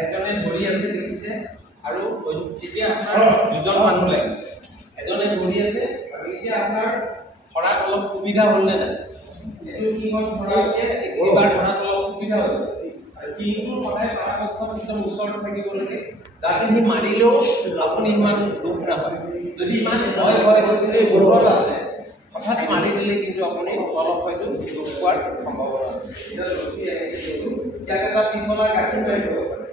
এজনে ধৰি আছে দেখিছে আৰু যেতিয়া আপোনাৰ দুজন মানুহ লাগে এজনে ধৰি আছে আৰু এতিয়া আপোনাৰ ধৰাত অলপ সুবিধা হ'ল নে নাই এইটো কি হ'ল ধৰা আছে এবাৰ ধৰাত অলপ সুবিধা হৈছে আৰু কিটো সদায় পৰাপক্ষত একদম ওচৰত থাকিব লাগে যাতে সি মাৰিলেও আপুনি ইমান দুখ নাপায় যদি ইমান ভয় ভয় কৰি ওপৰত আছে হঠাৎ মাৰি দিলে কিন্তু আপুনি অলপ হয়তো দুখ পোৱাৰ সম্ভাৱনা আছে ইয়াত এটা পিছলা গাঁঠি মাৰি দিব পাৰে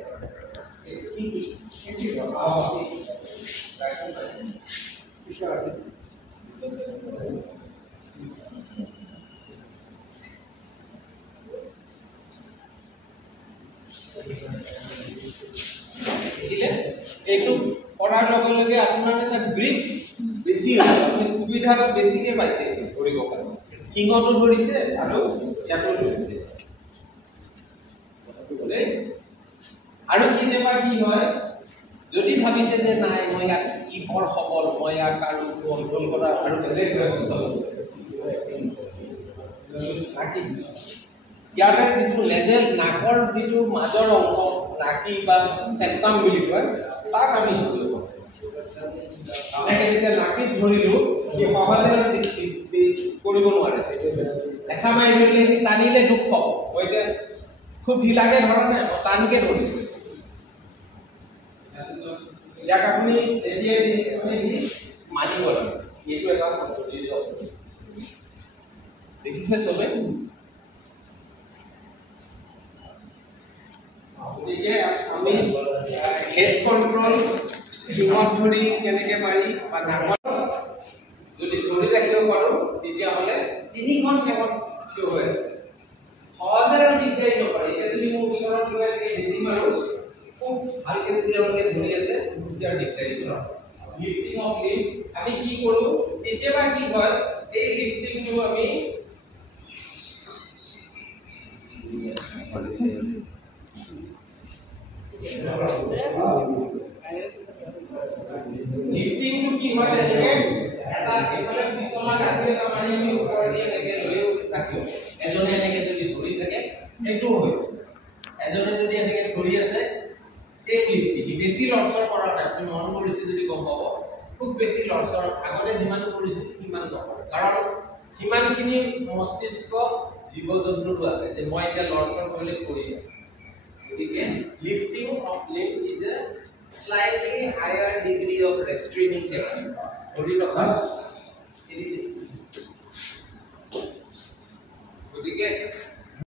এইটো কৰাৰ লগে লগে আপোনাৰ এটা গ্ৰিপ বেছি হয় আপুনি সুবিধাটো বেছিকে পাইছে ধৰিব কাৰণে কিঙতো ধৰিছে আৰু ইয়াতো ধৰিছে আৰু কেতিয়াবা কি হয় যদি ভাবিছে যে নাই মই ইয়াত ই বৰ সবল মই ইয়াক আৰু কন্ট্ৰল কৰা আৰু বেলেগ ব্যৱস্থা ল'ব ইয়াতে যিটো লেজেল নাকৰ যিটো মাজৰ অংশ নাকি বা চেপ্টাম বুলি কয় তাক আমি ধৰিব যেতিয়া নাকিত ধৰিলো সি সহজে কৰিব নোৱাৰে এচা মাৰি ধৰিলে সি টানিলে দুখ পাব মই এতিয়া খুব ঢিলাকে ধৰা নাই টানকে ধৰিছো ইয়াক আপুনি মানিব লাগে এইটো এটা পদ্ধতি দেখিছে চবে আমি হেড কন্ট্ৰল ডিঙত ধৰি কেনেকে মাৰি বা নাঙত যদি ধৰি ৰাখিব পাৰো তেতিয়াহ'লে তিনিখন কেৱল থিয় হৈ আছে সহজে আৰু দিগদাৰি নকৰে এতিয়া যদি মোৰ ওচৰত গৈ বেজি মাৰো খুব ভালকে যদি আপোনালোকে ধৰি আছে তেতিয়া দিগদাৰি নকৰে লিফটিং অফ লিম্ব আমি কি কৰো কেতিয়াবা কি হয় এই লিফটিংটো আমি লিফটিংটো কি হয় এনেকে এটা এফালে পিছলা গাঁঠি এটা মাৰি আমি ওপৰলৈ এনেকে লৈ ৰাখিব এজনে এনেকে যদি ধৰি থাকে সেইটো হয় এজনে যদি এনেকে ধৰি আছে সেফ লিফটিং বেছি লৰচৰ কৰা নাই আপুনি মন কৰিছে যদি গম পাব খুব বেছি লৰচৰ আগতে যিমান কৰিছে সিমান নকৰে কাৰণ সিমানখিনি মস্তিষ্ক জীৱ জন্তুটো আছে যে মই এতিয়া লৰচৰ কৰিলে কৰিম গতিকে lifting of limb is a slightly higher degree of restraining technique ধৰি ৰখা গতিকে